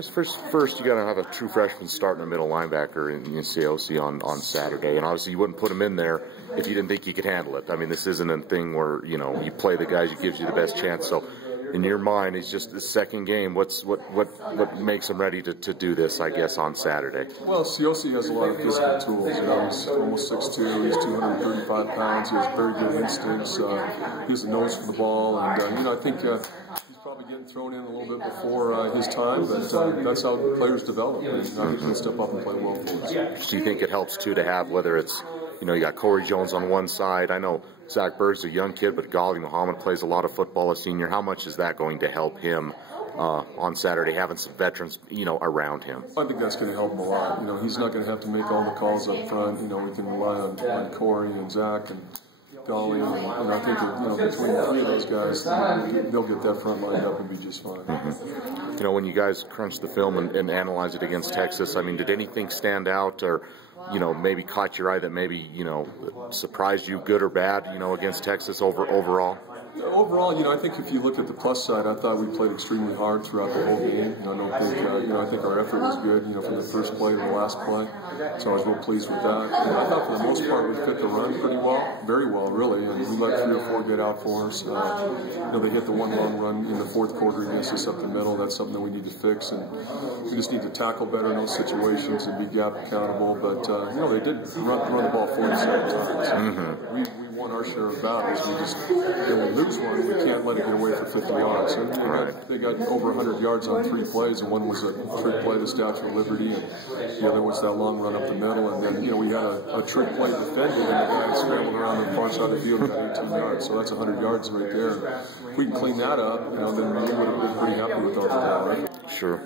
guess first you got to have a true freshman starting a middle linebacker in COC on Saturday, and obviously you wouldn't put him in there if you didn't think he could handle it. I mean, this isn't a thing where you play the guys who gives you the best chance. So, in your mind, it's just the second game. What makes him ready to do this? I guess on Saturday. Well, COC has a lot of physical tools. He's almost 6'2". He's 235 pounds. He has very good instincts. He has a nose for the ball, and I think. He's probably getting thrown in a little bit before his time, but that's how players develop. And I think he'll step up and play well for us. Do you think it helps too to have, whether it's you got Corey Jones on one side? I know Zach Berg's a young kid, but Ghali Muhammad plays a lot of football, a senior. How much is that going to help him on Saturday, having some veterans, around him? I think that's going to help him a lot. He's not going to have to make all the calls up front. We can rely on Corey and Zach and Ghali, and I think that, between the three of those guys, they'll get that front line up and be just fine. When you guys crunched the film and analyzed it against Texas, I mean, did anything stand out or maybe caught your eye that maybe surprised you, good or bad, against Texas overall? Overall, I think if you look at the plus side, I thought we played extremely hard throughout the whole game. I think our effort was good, from the first play to the last play. So I was real pleased with that. I thought for the most part we fit the run pretty well, very well, really. And we let 3 or 4 get out for us. They hit the one long run in the fourth quarter against us up the middle. That's something that we need to fix, and we just need to tackle better in those situations and be gap accountable. But they did run the ball 47 times. We won our share of battles. When we lose one, we can't let it get away for 50 yards. So they got over 100 yards on 3 plays, and one was a trick play, the Statue of Liberty, and the other was that long run up the middle. And then we had a trick play defended, and the guy scrambled around the far side of the field and got 18 yards. So that's 100 yards right there. If we can clean that up, then we would have been pretty happy with our football, right? Sure.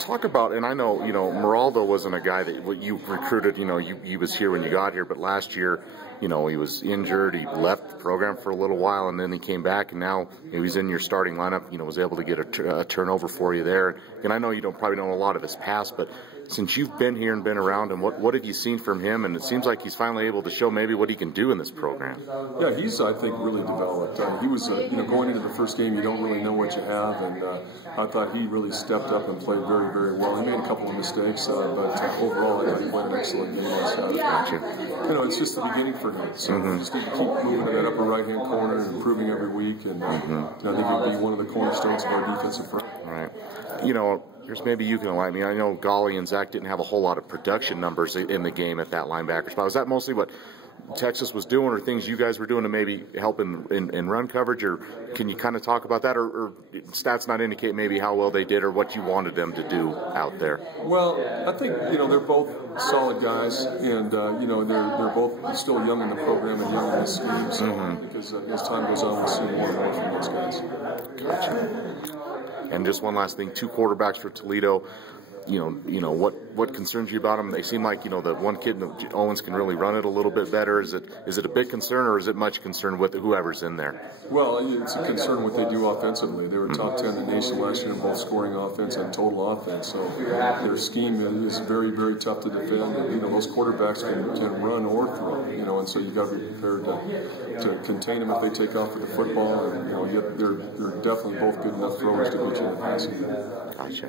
Talk about, and I know, Meraldo wasn't a guy that you recruited, he was here when you got here, but last year, he was injured, he left the program for a little while, and then he came back, and now he's in your starting lineup, was able to get a turnover for you there. And I know you probably don't know a lot of his past, but since you've been here and been around him, what have you seen from him? And it seems like he's finally able to show maybe what he can do in this program. Yeah, he's, I think, really developed. He was, going into the first game, you don't really know what you have, and I thought he really stepped up and played very, very well. He made a couple of mistakes, but overall, I thought he played an excellent game on Saturday. Gotcha. It's just the beginning for him. So we just need to keep moving to that upper right-hand corner and improving every week, and I think he'll be one of the cornerstones of our defensive front. Right. Here's maybe you can enlighten me. I know Ghali and Zach didn't have a whole lot of production numbers in the game at that linebacker spot. Was that mostly what Texas was doing, or things you guys were doing to maybe help in run coverage, or can you kind of talk about that, or stats not indicate maybe how well they did or what you wanted them to do out there? Well, I think they're both solid guys, and they're both still young in the program and young in the scheme. So because as time goes on, we'll see more and more from those guys. Gotcha. And just one last thing, 2 quarterbacks for Toledo. What concerns you about them? They seem like the one kid, Owens, can really run it a little bit better. Is it a big concern, or is it much concern with whoever's in there? Well, it's a concern what they do offensively. They were top 10 in the nation last year in both scoring offense and total offense. So their scheme is very, very tough to defend. And, those quarterbacks can run or throw. And so you got to be prepared to contain them if they take off with the football. And they're definitely both good enough throwers to get you in the passing game. Gotcha.